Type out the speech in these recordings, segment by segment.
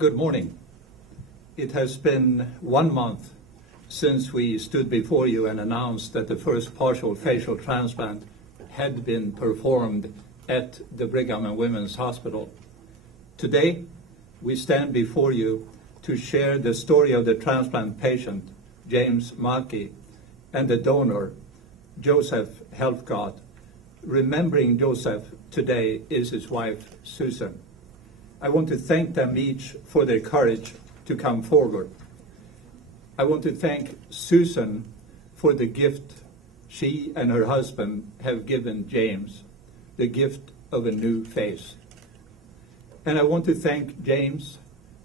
Good morning. It has been 1 month since we stood before you and announced that the first partial facial transplant had been performed at the Brigham and Womens Hospital. Today, we stand before you to share the story of the transplant patient, James Mackey, and the donor, Joseph Helfgott. Remembering Joseph today is his wife, Susan. I want to thank them each for their courage to come forward. I want to thank Susan for the gift she and her husband have given James, the gift of a new face. And I want to thank James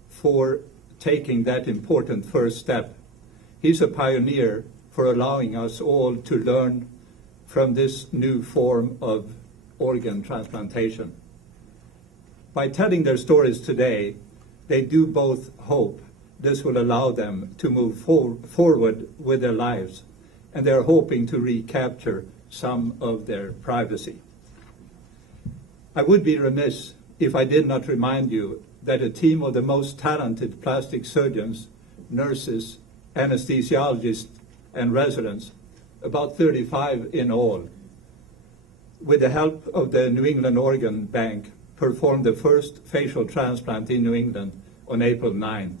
for taking that important first step. He's a pioneer for allowing us all to learn from this new form of organ transplantation. By telling their stories today, they do both hope this will allow them to move forward with their lives, and they're hoping to recapture some of their privacy. I would be remiss if I did not remind you that a team of the most talented plastic surgeons, nurses, anesthesiologists, and residents, about 35 in all, with the help of the New England Organ Bank, performed the first facial transplant in New England on April 9th.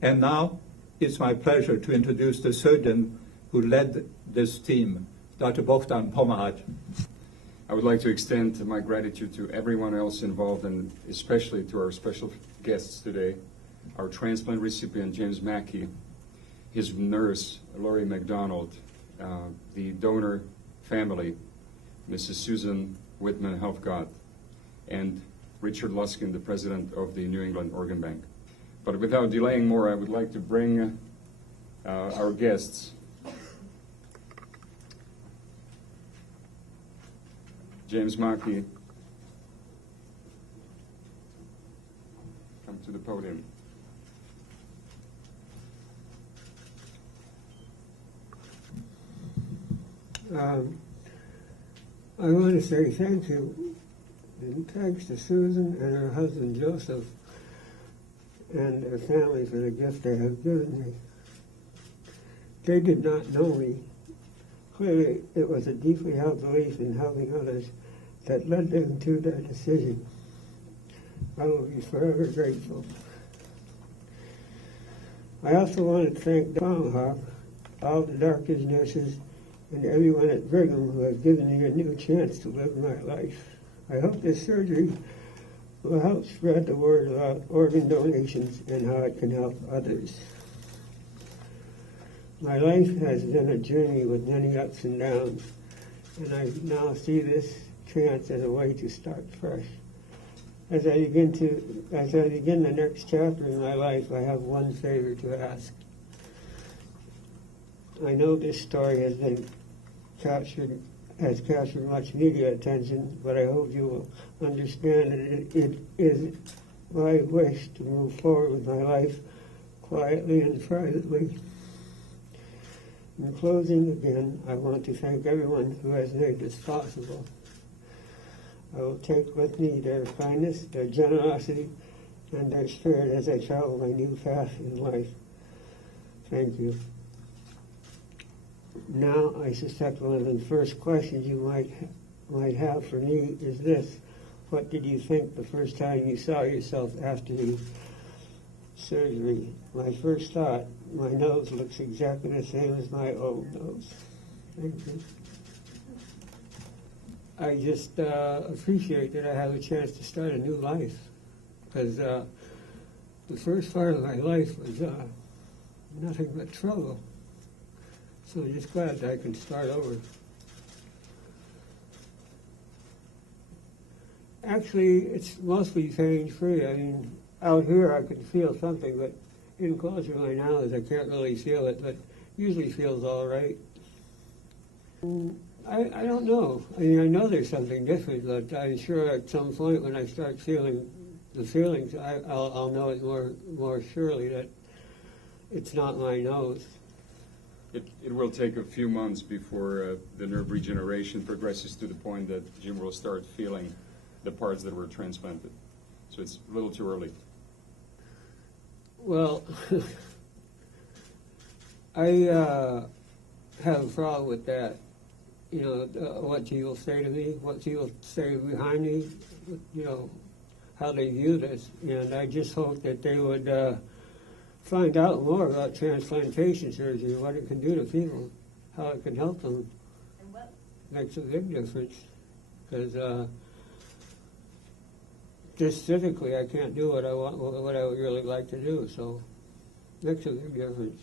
And now it's my pleasure to introduce the surgeon who led this team, Dr. Bogdan Pomahaj. I would like to extend my gratitude to everyone else involved, and especially to our special guests today, our transplant recipient, James Mackey, his nurse, Laurie McDonald, the donor family, Mrs. Susan Whitman Helfgott, and Richard Luskin, the president of the New England Organ Bank. But without delaying more, I would like to bring our guests. James Mackey, come to the podium. I want to say thank you, and thanks to Susan and her husband Joseph and their family for the gift they have given me. They did not know me. Clearly, it was a deeply held belief in helping others that led them to their decision. I will be forever grateful. I also want to thank Tomahawk, all the doctors, nurses, and everyone at Brigham who has given me a new chance to live my life. I hope this surgery will help spread the word about organ donations and how it can help others. My life has been a journey with many ups and downs, and I now see this chance as a way to start fresh. As I begin the next chapter in my life, I have one favor to ask. I know this story has captured much media attention, but I hope you will understand that it is my wish to move forward with my life quietly and privately. In closing, again, I want to thank everyone who has made this possible. I will take with me their kindness, their generosity, and their spirit as I travel my new path in life. Thank you. Now, I suspect one of the first questions you might have for me is this: what did you think the first time you saw yourself after the surgery? My first thought, my nose looks exactly the same as my old nose. Thank you. I just appreciate that I have a chance to start a new life, because the first part of my life was nothing but trouble. So I'm just glad that I can start over. Actually, it's mostly pain-free. I mean, out here I can feel something, but in closer to my nose I can't really feel it, but usually feels all right. I don't know. I mean, I know there's something different, but I'm sure at some point when I start feeling the feelings, I'll know it more surely that it's not my nose. It will take a few months before the nerve regeneration progresses to the point that Jim will start feeling the parts that were transplanted. So it's a little too early. Well, I have a problem with that. You know, what you'll say to me, what you'll say behind me, you know, how they view this. And I just hope that they would find out more about transplantation surgery, what it can do to people, how it can help them. And what? Makes a big difference. Because just physically I can't do what I want, what I would really like to do. So makes a big difference.